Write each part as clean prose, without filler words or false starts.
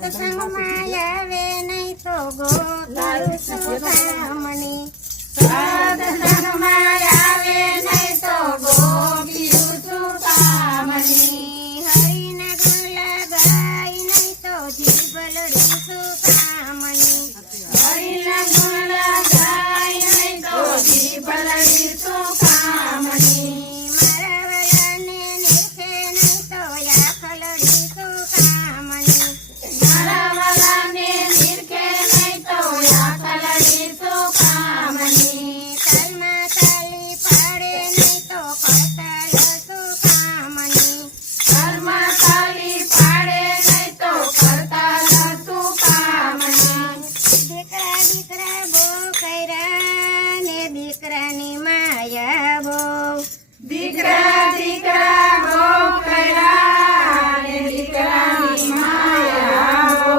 સત્સંગમાં આવે નહીં તો ગોતું સુખામણી સત્સંગમાં આવે નહીં તો ગોપીયું સુખામણી હરિના ગુણ લગાય નહીં તો જીભલડી સુખામણી હરિના ગુણ લગાય નહીં તો જીભલડી સુખામણી મારા વાલાને નિરખે નહીં તો યાખલડી સુખામણી તલમાં તાલી પાડે નહીં તો કરતાલ સુખામણી ઘરમાં તાલી પાડે નહીં તો કરતાલ સુખામણી દીકરા દીકરા બહુ કર્યા ને દીકરાની માયા બહુ દીકરા દીકરા બહુ કર્યા ને દીકરાની માયા બહુ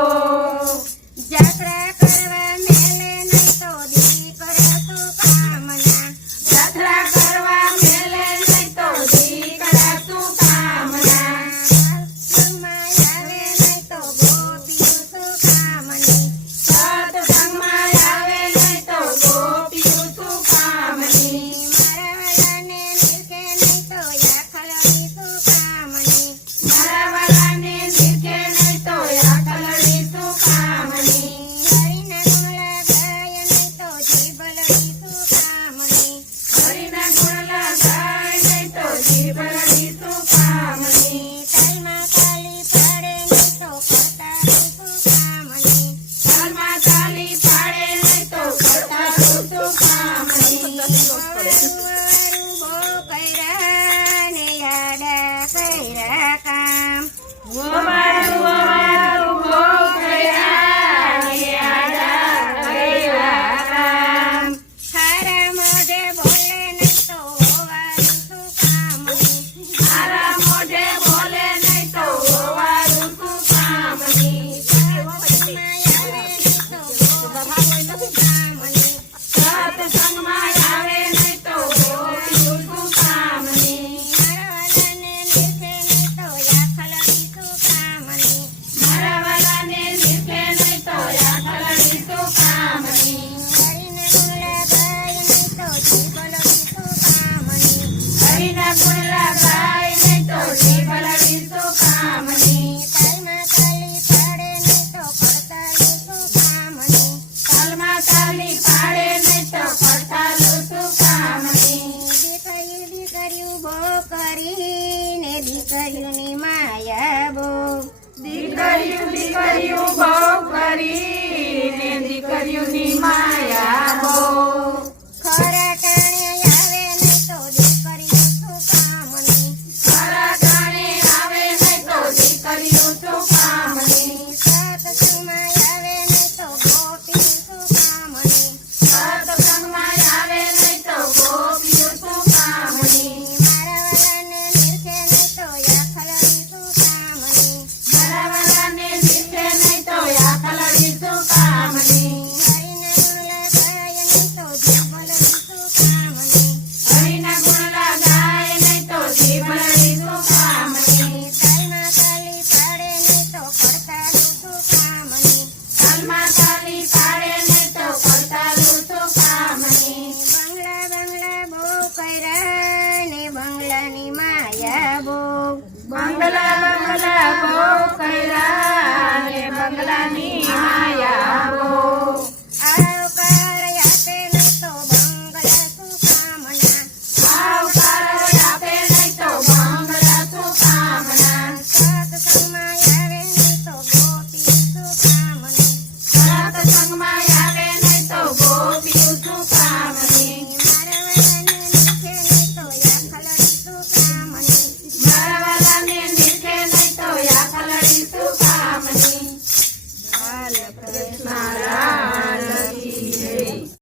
જાત્રા કરવા મેલે નહીં તો દીકરા સુખામણા યાત્રા કરવા મેલે નહીં તો દીકરા સુખામણા સત્સંગમાં આવે નહીં તો ગોપીયું સુખામણી સત્સંગમાં આવે નહીં તો ગોપીયું સુખામણી મારા વાલાને નિરખે નહીં તો યાખલડી સુખામણી મારા વાલાને નિરખે નહીં તો યાખલડી સુખામણી હરિના ગુણ લગાય નહીં તો જીભલડી સુખામણી હરિના ગુણ લગાય નહીં તો જીભલડી સુખામણી તલમાં તાલી પાડે નહીં તો કરતાલ સુખામણી ઘરમાં તાલી પાડે નહીં તો કરતાલ સુખામણી વારું બહુ કર્યા ને યાડા કર્યા કામ વવારું બહુ કર્યા ને આડા કર્યા કામ હારા મોઢે બોલે નહીં તો વારું સુખામણી મારા મોઢે બોલે નહીં તો વવારું સુખામણી સત્સંગમાં આવે નહીં તો ગોપીયું સુખામણી મારા વાલાને નિરખે નહીં તો યાખલડી સુખામણી હરિના ગુણ લગાય નહીં તો જીભલડી સુખામણી તલમાં તાલી પાડે નહીં તો કરતાલ સુખામણી દીકરીઓ બહુ કરીને દીકરીઓની માયા બહુ દીકરીયું દીકરીયું બહુ કરીને દીકરીઓની માયા